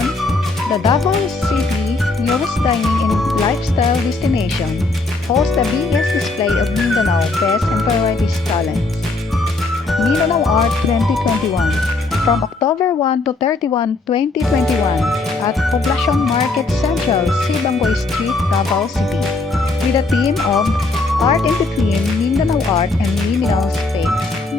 2021, the Davao City newest dining and lifestyle destination hosts the biggest display of Mindanao best and varieties talents. Mindanao Art 2021 from October 1 to 31, 2021 at Poblacion Market Central, Sibanggoy Street, Davao City with a theme of Art in Between Mindanao Art and Liminal Space.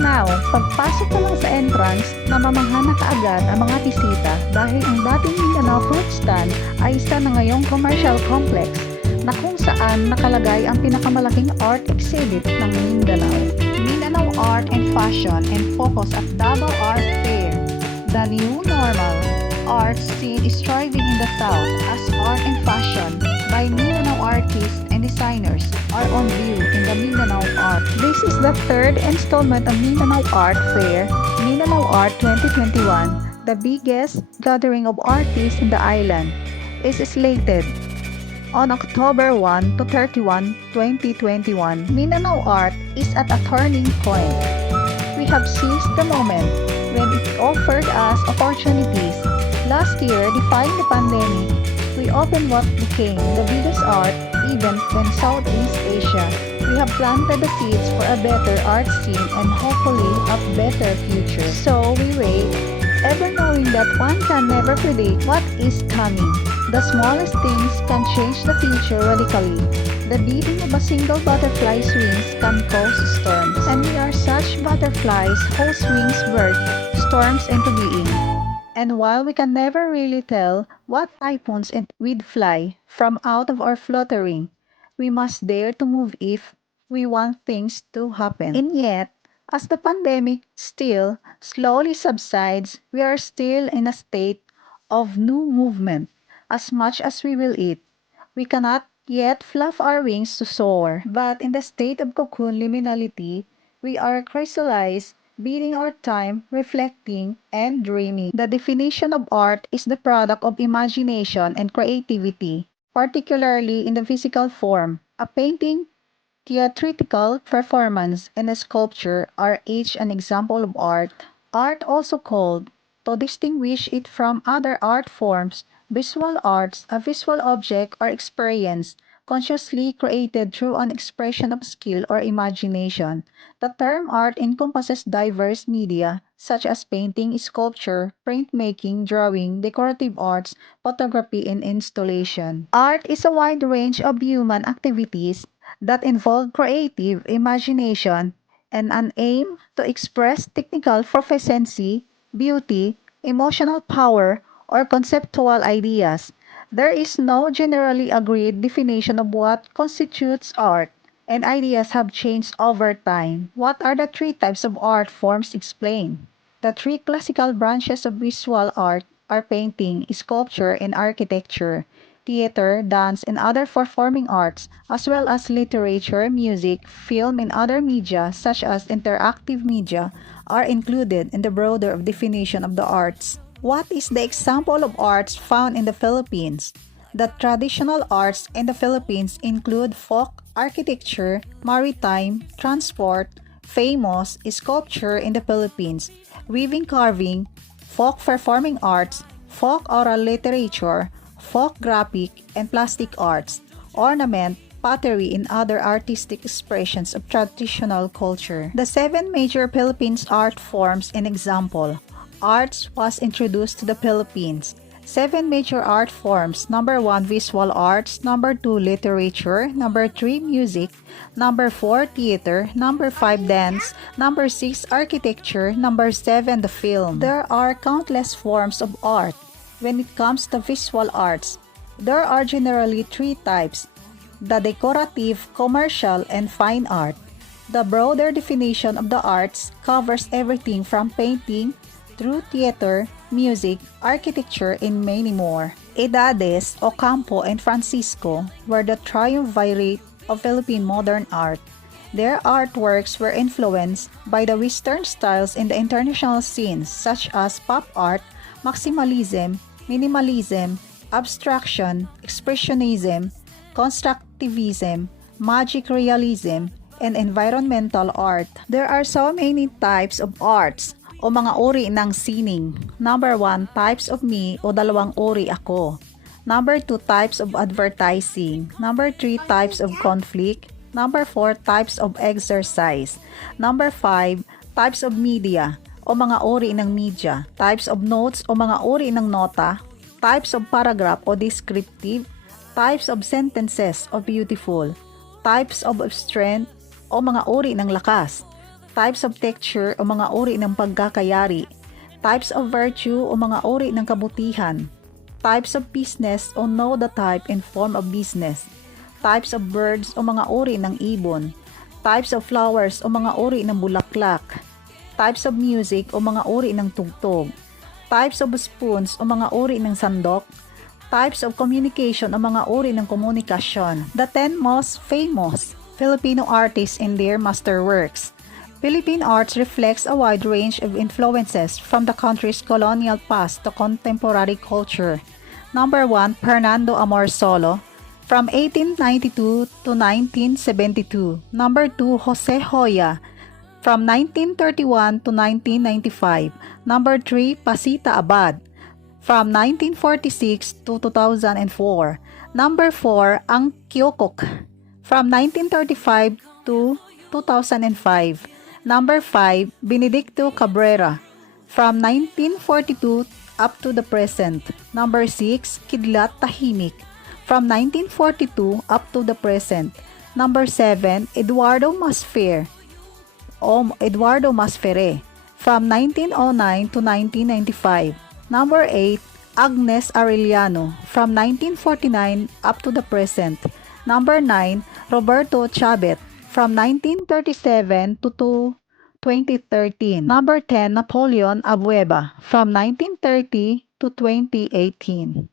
Now, pagpasok pa lang sa entrance, namamangha na kaagad ang mga bisita dahil ang dating Mindanao Fruit Stand ay isa na ngayong commercial complex na kung saan nakalagay ang pinakamalaking art exhibit ng Mindanao. Mindanao Art and Fashion and Focus at Davao Art Fair. The new normal art scene is thriving in the South as art and fashion by Mindanao artists and designers are on view in the Mindanao Art. This is the third installment of Mindanao Art Fair, Mindanao Art 2021, the biggest gathering of artists in the island, is slated on October 1 to 31, 2021. Mindanao Art is at a turning point. We have seized the moment when it offered us opportunities. Last year, defying the pandemic, we opened what became the biggest art event in Southeast Asia. We have planted the seeds for a better art scene and hopefully a better future. So we wait, ever knowing that one can never predict what is coming. The smallest things can change the future radically. The beating of a single butterfly's wings can cause storms, and we are such butterflies whose wings birth storms into being. And while we can never really tell what typhoons we'd fly from out of our fluttering, we must dare to move if we want things to happen. And yet, as the pandemic still slowly subsides, we are still in a state of new movement. As much as we will eat, we cannot yet fluff our wings to soar. But in the state of cocoon liminality, we are chrysalis, beating our time, reflecting, and dreaming. The definition of art is the product of imagination and creativity, particularly in the physical form. A painting, theatrical performance, and a sculpture are each an example of art. Art also called, to distinguish it from other art forms, visual arts, a visual object or experience consciously created through an expression of skill or imagination. The term art encompasses diverse media such as painting, sculpture, printmaking, drawing, decorative arts, photography, and installation. Art is a wide range of human activities that involve creative imagination and an aim to express technical proficiency, beauty, emotional power, or conceptual ideas. There is no generally agreed definition of what constitutes art, and ideas have changed over time. What are the three types of art forms explained? The three classical branches of visual art are painting, sculpture, and architecture. Theater, dance, and other performing arts, as well as literature, music, film, and other media, such as interactive media, are included in the broader definition of the arts. What is the example of arts found in the Philippines? The traditional arts in the Philippines include folk architecture, maritime, transport, famous sculpture in the Philippines, weaving carving, folk performing arts, folk oral literature, folk graphic and plastic arts, ornament, pottery, and other artistic expressions of traditional culture. The seven major Philippines art forms in example. Arts was introduced to the Philippines. Seven major art forms. Number 1, visual arts. Number 2, literature. Number 3, music. Number 4, theater. Number 5, dance. Number 6, architecture. Number 7, the film. There are countless forms of art. When it comes to visual arts, there are generally three types: the decorative, commercial, and fine art. The broader definition of the arts covers everything from painting through theater, music, architecture, and many more. Edades, Ocampo, and Francisco were the triumvirate of Philippine modern art. Their artworks were influenced by the Western styles in the international scenes such as pop art, maximalism, minimalism, abstraction, expressionism, constructivism, magic realism, and environmental art. There are so many types of arts. o mga uri ng sining. Number 1, types of me o dalawang uri ako. Number 2, types of advertising. Number 3, types of conflict. Number 4, types of exercise. Number 5, types of media o mga uri ng media. Types of notes o mga uri ng nota. Types of paragraph o descriptive. Types of sentences o beautiful. Types of strength o mga uri ng lakas. Types of texture o mga uri ng pagkakayari. Types of virtue o mga uri ng kabutihan. Types of business o know the type and form of business. Types of birds o mga uri ng ibon. Types of flowers o mga uri ng bulaklak. Types of music o mga uri ng tugtog. Types of spoons o mga uri ng sandok. Types of communication o mga uri ng komunikasyon. The 10 most famous Filipino artists and their masterworks. Philippine arts reflects a wide range of influences from the country's colonial past to contemporary culture. Number 1, Fernando Amorsolo, from 1892 to 1972. Number 2, Jose Hoya, from 1931 to 1995. Number 3, Pasita Abad, from 1946 to 2004. Number 4, Ang Kyokok, from 1935 to 2005. Number 5, Benedicto Cabrera, from 1942 up to the present. Number 6, Kidlat Tahimik, from 1942 up to the present. Number 7, Eduardo Masfer, Eduardo Masfere, from 1909 to 1995. Number 8, Agnes Arellano, from 1949 up to the present. Number 9, Roberto Chabet, from 1937 to 2013. Number 10, Napoleon Abueva, from 1930 to 2018.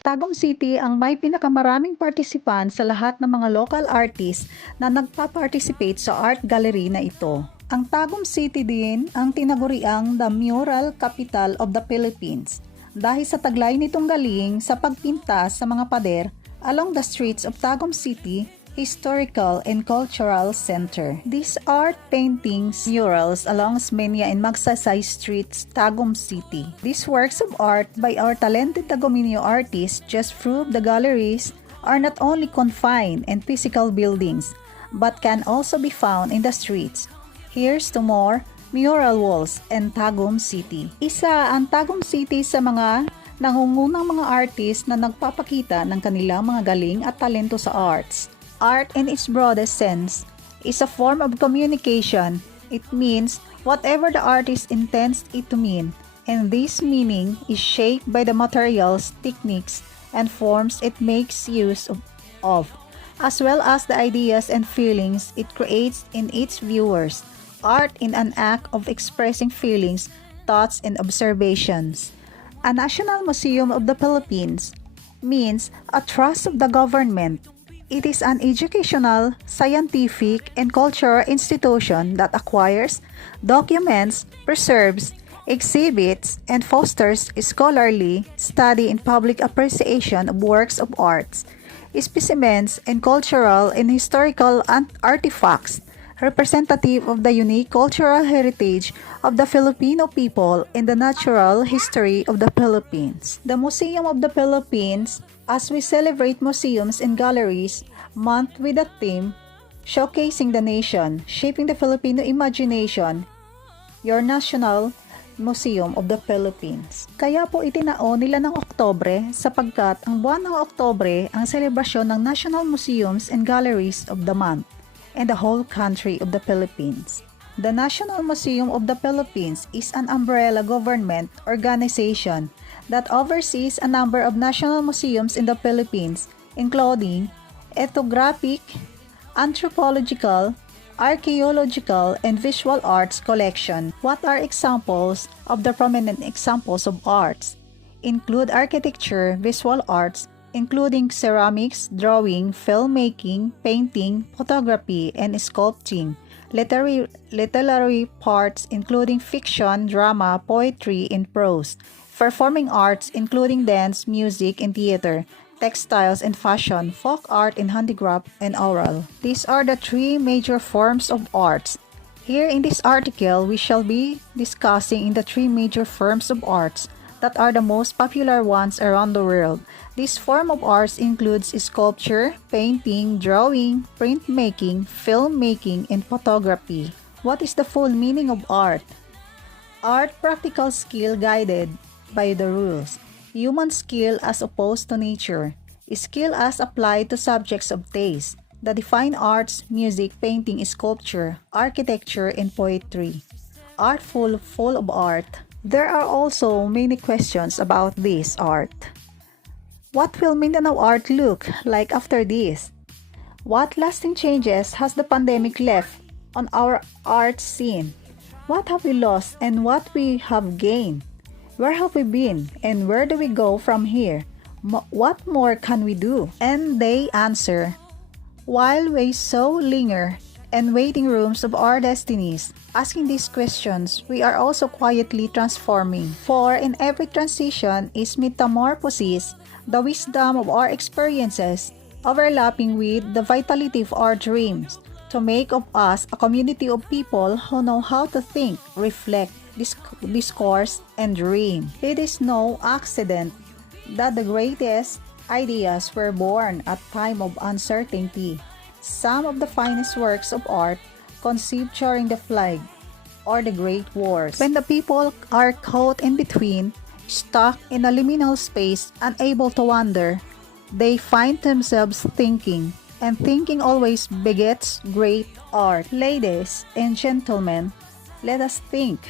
Tagum City ang may pinakamaraming participants sa lahat ng mga local artists na nagpa-participate sa art gallery na ito. Ang Tagum City din ang tinaguriang the mural capital of the Philippines dahil sa taglay nitong galing sa pagpinta sa mga pader along the streets of Tagum City Historical and Cultural Center. These art paintings, murals along Smenia and Magsaysay Streets, Tagum City. These works of art by our talented Taguminio artists just prove the galleries are not only confined in physical buildings, but can also be found in the streets. Here's to more mural walls in Tagum City. Isa ang Tagum City sa mga nangungunang mga artist na nagpapakita ng kanilang mga galing at talento sa arts. Art in its broadest sense is a form of communication. It means whatever the artist intends it to mean, and this meaning is shaped by the materials, techniques, and forms it makes use of, as well as the ideas and feelings it creates in its viewers. Art in an act of expressing feelings, thoughts, and observations. A National Museum of the Philippines means a trust of the government. It is an educational, scientific, and cultural institution that acquires, documents, preserves, exhibits, and fosters scholarly study and public appreciation of works of arts, specimens, and cultural and historical artifacts representative of the unique cultural heritage of the Filipino people and the natural history of the Philippines. The Museum of the Philippines, as we celebrate museums and galleries month with a theme showcasing the nation, shaping the Filipino imagination, your National Museum of the Philippines. Kaya po itinao nila ng Oktobre sapagkat ang buwan ng Oktobre ang selebrasyon ng National Museums and Galleries of the month and the whole country of the Philippines. The National Museum of the Philippines is an umbrella government organization that oversees a number of national museums in the Philippines, including ethnographic, anthropological, archaeological, and visual arts collection. What are examples of the prominent examples of arts? Include architecture, visual arts, including ceramics, drawing, filmmaking, painting, photography, and sculpting, literary parts including fiction, drama, poetry, and prose, performing arts including dance, music, and theater, textiles and fashion, folk art and handicraft, and oral. These are the three major forms of arts. Here in this article, we shall be discussing in the three major forms of arts that are the most popular ones around the world. This form of arts includes sculpture, painting, drawing, printmaking, filmmaking, and photography. What is the full meaning of art? Art, practical skill guided by the rules. Human skill as opposed to nature. Skill as applied to subjects of taste. The defined arts, music, painting, sculpture, architecture, and poetry. Artful, full of art. There are also many questions about this art. What will Mindanao art look like after this? What lasting changes has the pandemic left on our art scene? What have we lost and what we have gained? Where have we been and where do we go from here? What more can we do? And they answer, while we so linger and waiting rooms of our destinies, asking these questions, we are also quietly transforming. For in every transition is metamorphosis, the wisdom of our experiences, overlapping with the vitality of our dreams, to make of us a community of people who know how to think, reflect, discourse, and dream. It is no accident that the greatest ideas were born at time of uncertainty. Some of the finest works of art conceived during the Plague or the Great Wars. When the people are caught in between, stuck in a liminal space, unable to wander, they find themselves thinking, and thinking always begets great art. Ladies and gentlemen, let us think.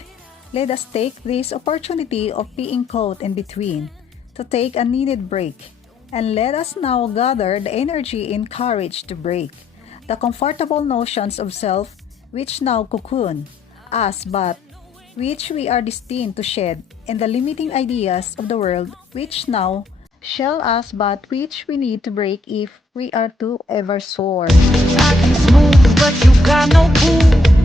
Let us take this opportunity of being caught in between to take a needed break. And let us now gather the energy and courage to break the comfortable notions of self which now cocoon us but which we are destined to shed, and the limiting ideas of the world which now shell us but which we need to break if we are to ever soar. I can smooth, but you got no boo.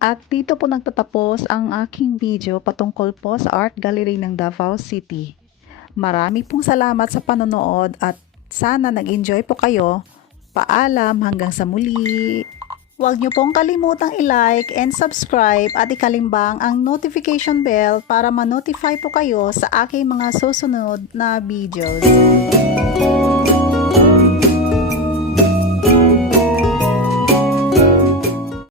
At dito po nagtatapos ang aking video patungkol po sa Art Gallery ng Davao City. Marami pong salamat sa panonood at sana nag-enjoy po kayo. Paalam hanggang sa muli. Huwag niyo pong kalimutang i-like and subscribe at ikalimbang ang notification bell para ma-notify po kayo sa aking mga susunod na videos.